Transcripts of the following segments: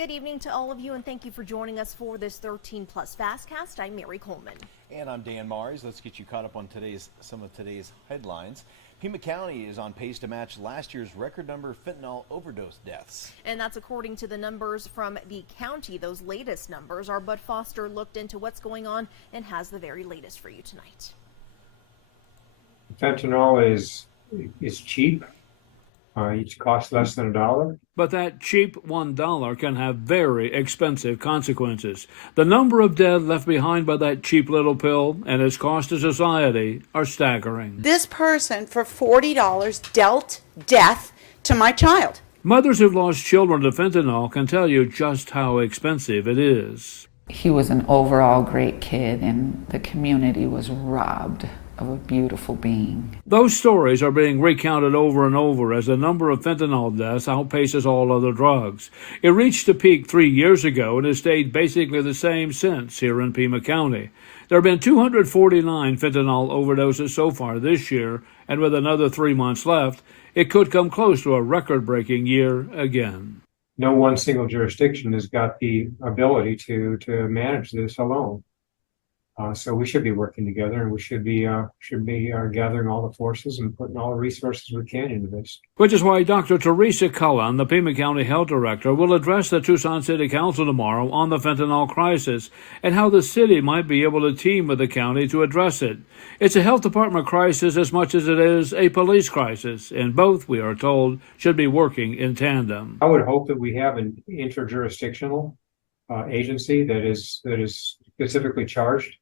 Good evening to all of you, and thank you for joining us for this 13 Plus FastCast. I'm Mary Coleman. And I'm Dan Mars. Let's get you caught up on some of today's headlines. Pima County is on pace to match last year's record number of fentanyl overdose deaths. And that's according to the numbers from the county. Those latest numbers. Our Bud Foster looked into what's going on and has the very latest for you tonight. Fentanyl is cheap. Each costs less than $1. But that cheap $1 can have very expensive consequences. The number of dead left behind by that cheap little pill and its cost to society are staggering. This person, for $40, dealt death to my child. Mothers who've lost children to fentanyl can tell you just how expensive it is. He was an overall great kid, and the community was robbed of a beautiful being. Those stories are being recounted over and over as the number of fentanyl deaths outpaces all other drugs. It reached a peak 3 years ago and has stayed basically the same since here in Pima County. There have been 249 fentanyl overdoses so far this year, and with another 3 months left, it could come close to a record-breaking year again. No one single jurisdiction has got the ability to manage this alone. So we should be working together, and we should be gathering all the forces and putting all the resources we can into this. Which is why Dr. Teresa Cullen, the Pima County Health Director, will address the Tucson City Council tomorrow on the fentanyl crisis and how the city might be able to team with the county to address it. It's a health department crisis as much as it is a police crisis, and both, we are told, should be working in tandem. I would hope that we have an interjurisdictional agency that is specifically charged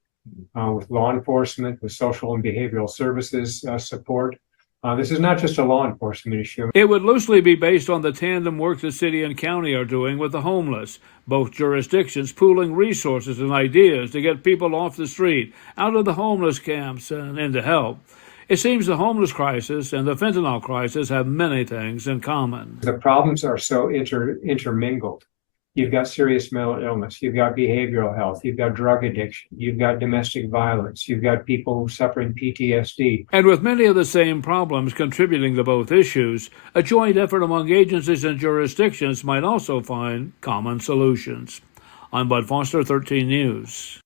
with law enforcement, with social and behavioral services support. This is not just a law enforcement issue. It would loosely be based on the tandem work the city and county are doing with the homeless, both jurisdictions pooling resources and ideas to get people off the street, out of the homeless camps, and into help. It seems the homeless crisis and the fentanyl crisis have many things in common. The problems are so intermingled. You've got serious mental illness, you've got behavioral health, you've got drug addiction, you've got domestic violence, you've got people suffering PTSD. And with many of the same problems contributing to both issues, a joint effort among agencies and jurisdictions might also find common solutions. I'm Bud Foster, 13 News.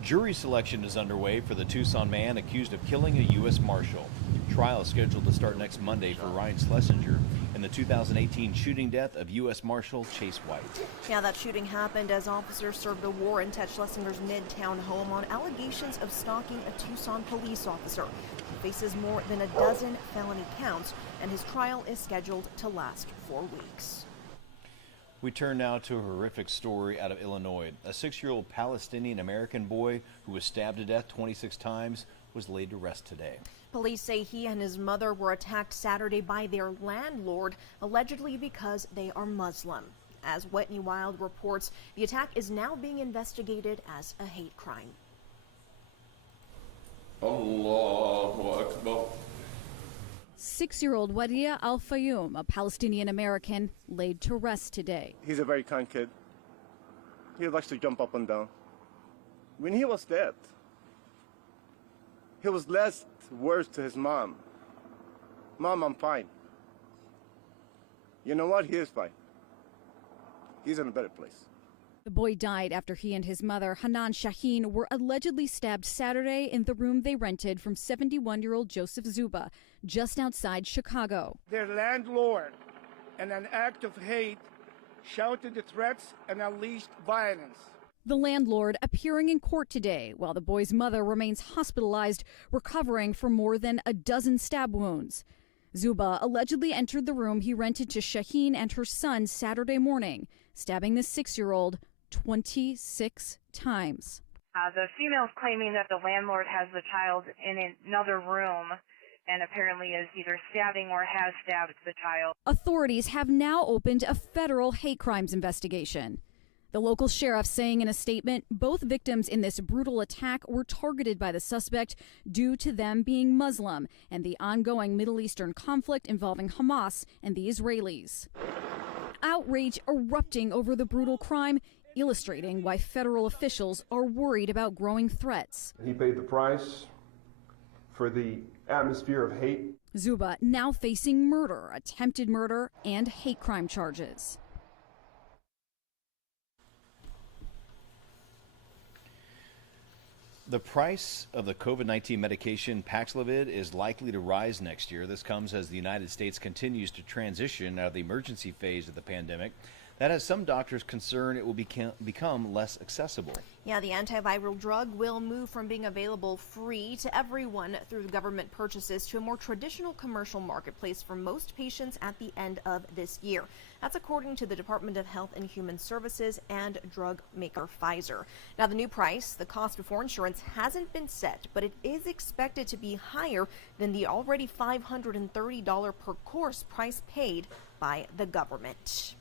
Jury selection is underway for the Tucson man accused of killing a U.S. Marshal. Trial is scheduled to start next Monday for Ryan Schlesinger in the 2018 shooting death of U.S. Marshal Chase White. Yeah, that shooting happened as officers served a warrant at Schlesinger's Midtown home on allegations of stalking a Tucson police officer. He faces more than a dozen felony counts, and his trial is scheduled to last 4 weeks. We turn now to a horrific story out of Illinois. A 6-year-old Palestinian-American boy who was stabbed to death 26 times was laid to rest today. Police say he and his mother were attacked Saturday by their landlord, allegedly because they are Muslim. As Whitney Wild reports, the attack is now being investigated as a hate crime. Allahu Akbar. 6-year-old Wadia Al-Fayoum, a Palestinian-American, laid to rest today. He's a very kind kid. He likes to jump up and down. When he was dead, he was last words to his mom. Mom, I'm fine. You know what? He is fine. He's in a better place. The boy died after he and his mother, Hanan Shaheen, were allegedly stabbed Saturday in the room they rented from 71-year-old Joseph Zuba, just outside Chicago. Their landlord, in an act of hate, shouted the threats and unleashed violence. The landlord appearing in court today, while the boy's mother remains hospitalized, recovering from more than a dozen stab wounds. Zuba allegedly entered the room he rented to Shaheen and her son Saturday morning, stabbing the 6-year-old 26 times. The female's claiming that the landlord has the child in another room and apparently is either stabbing or has stabbed the child. Authorities have now opened a federal hate crimes investigation. The local sheriff saying in a statement, both victims in this brutal attack were targeted by the suspect due to them being Muslim and the ongoing Middle Eastern conflict involving Hamas and the Israelis. Outrage erupting over the brutal crime, illustrating why federal officials are worried about growing threats. He paid the price for the atmosphere of hate. Zuba now facing murder, attempted murder, and hate crime charges. The price of the COVID-19 medication Paxlovid is likely to rise next year. This comes as the United States continues to transition out of the emergency phase of the pandemic. That has some doctors concerned it will become less accessible. Yeah, the antiviral drug will move from being available free to everyone through government purchases to a more traditional commercial marketplace for most patients at the end of this year. That's according to the Department of Health and Human Services and drug maker Pfizer. Now, the new price, the cost before insurance, hasn't been set, but it is expected to be higher than the already $530 per course price paid by the government.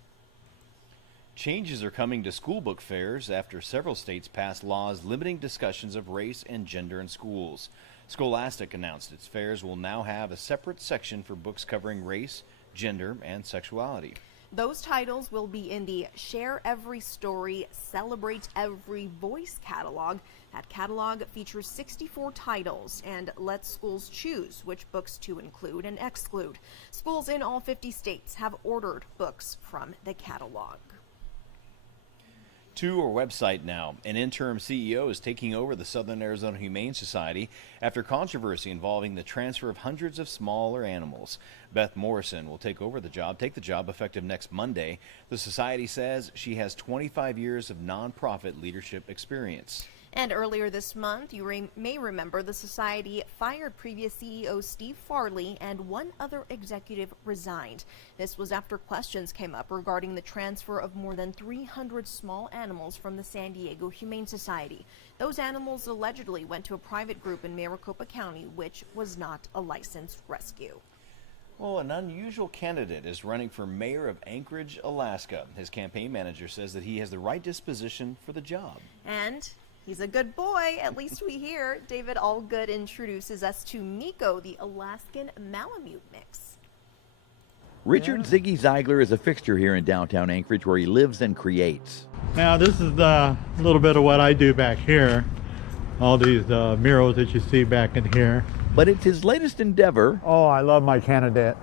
Changes are coming to school book fairs after several states passed laws limiting discussions of race and gender in schools. Scholastic announced its fairs will now have a separate section for books covering race, gender, and sexuality. Those titles will be in the Share Every Story, Celebrate Every Voice catalog. That catalog features 64 titles and lets schools choose which books to include and exclude. Schools in all 50 states have ordered books from the catalog. To our website now. An interim CEO is taking over the Southern Arizona Humane Society after controversy involving the transfer of hundreds of smaller animals. Beth Morrison will take the job effective next Monday. The society says she has 25 years of nonprofit leadership experience. And earlier this month, you may remember the society fired previous CEO Steve Farley and one other executive resigned. This was after questions came up regarding the transfer of more than 300 small animals from the San Diego Humane Society. Those animals allegedly went to a private group in Maricopa County, which was not a licensed rescue. Well, an unusual candidate is running for mayor of Anchorage, Alaska. His campaign manager says that he has the right disposition for the job. And he's a good boy, at least we hear. David Allgood introduces us to Miko, the Alaskan Malamute mix. Richard Ziggy Ziegler is a fixture here in downtown Anchorage where he lives and creates. Now this is a little bit of what I do back here. All these murals that you see back in here. But it's his latest endeavor. Oh, I love my candidate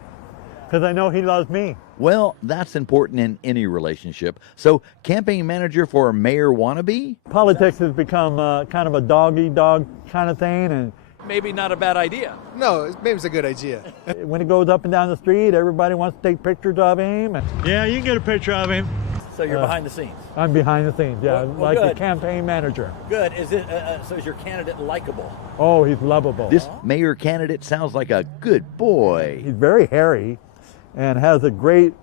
because I know he loves me. Well, that's important in any relationship. So, campaign manager for mayor wannabe? Politics has become kind of a dog-eat-dog kind of thing, and maybe not a bad idea. No, maybe it's a good idea. When it goes up and down the street, everybody wants to take pictures of him. Yeah, you can get a picture of him. So you're behind the scenes? I'm behind the scenes, yeah, well, like good. the campaign manager. Good. Is it? So is your candidate likable? Oh, he's lovable. This mayor candidate sounds like a good boy. He's very hairy and has a great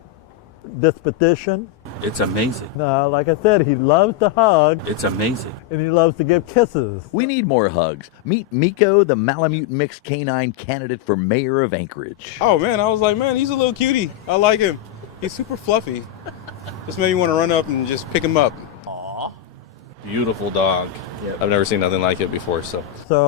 disposition. It's amazing. Like I said, he loves to hug. It's amazing. And he loves to give kisses. We need more hugs. Meet Miko, the Malamute mixed canine candidate for mayor of Anchorage. Oh man, I was like, man, he's a little cutie. I like him. He's super fluffy. Just made me want to run up and just pick him up. Aww. Beautiful dog. Yep. I've never seen nothing like it before. So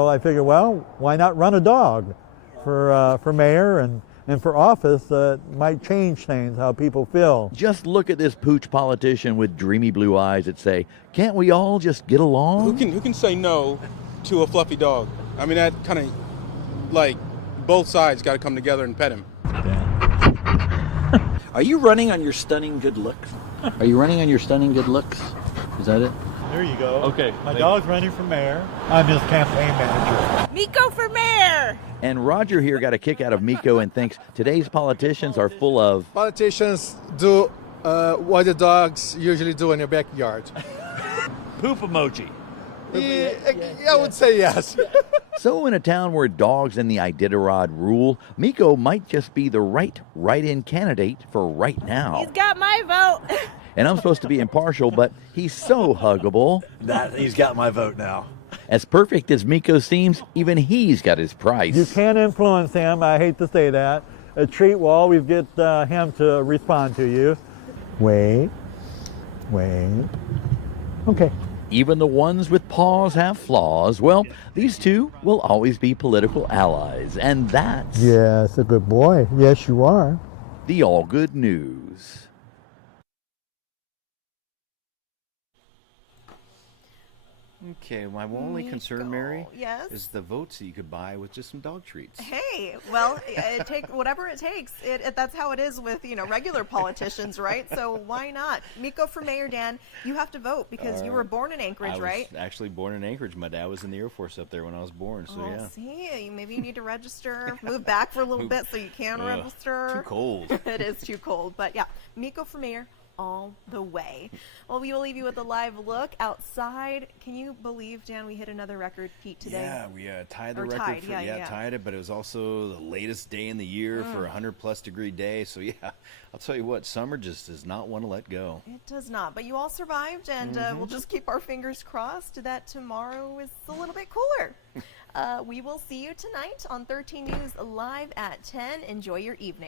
I figured, well, why not run a dog for mayor and for office? That might change things, how people feel. Just look at this pooch politician with dreamy blue eyes that say, can't we all just get along? Who can say no to a fluffy dog? I mean, that kind of, like, both sides got to come together and pet him. Are you running on your stunning good looks? Are you running on your stunning good looks? Is that it? There you go. Okay. My dog's running for mayor. I'm his campaign manager. Miko for mayor! And Roger here got a kick out of Miko and thinks today's politicians are full of... Politicians do what the dogs usually do in their backyard. Poop emoji. I would say yes. So in a town where dogs and the Iditarod rule, Miko might just be the right write-in candidate for right now. He's got my vote. And I'm supposed to be impartial, but he's so huggable. He's got my vote now. As perfect as Miko seems, even he's got his price. You can't influence him. I hate to say that. A treat will always get him to respond to you. Wait. Okay. Even the ones with paws have flaws. Well, these two will always be political allies, and that's... Yes, a good boy. Yes, you are. The All Good News. Okay, my only concern, Mary, yes? is the votes that you could buy with just some dog treats. Hey, well, whatever it takes. That's how it is with, regular politicians, right? So why not? Miko for mayor, Dan, you have to vote because you were born in Anchorage, right? I was actually born in Anchorage. My dad was in the Air Force up there when I was born, so yeah. See, maybe you need to register, move back for a little bit so you can register. Too cold. It is too cold, but yeah, Miko for mayor. All the way. Well, we will leave you with a live look outside. Can you believe, Dan, we hit another record peak today? Yeah, we tied the record. Tied it, but it was also the latest day in the year for a 100+ degree day. So yeah, I'll tell you what, summer just does not want to let go. It does not, but you all survived, and we'll just keep our fingers crossed that tomorrow is a little bit cooler. We will see you tonight on 13 News live at 10. Enjoy your evening.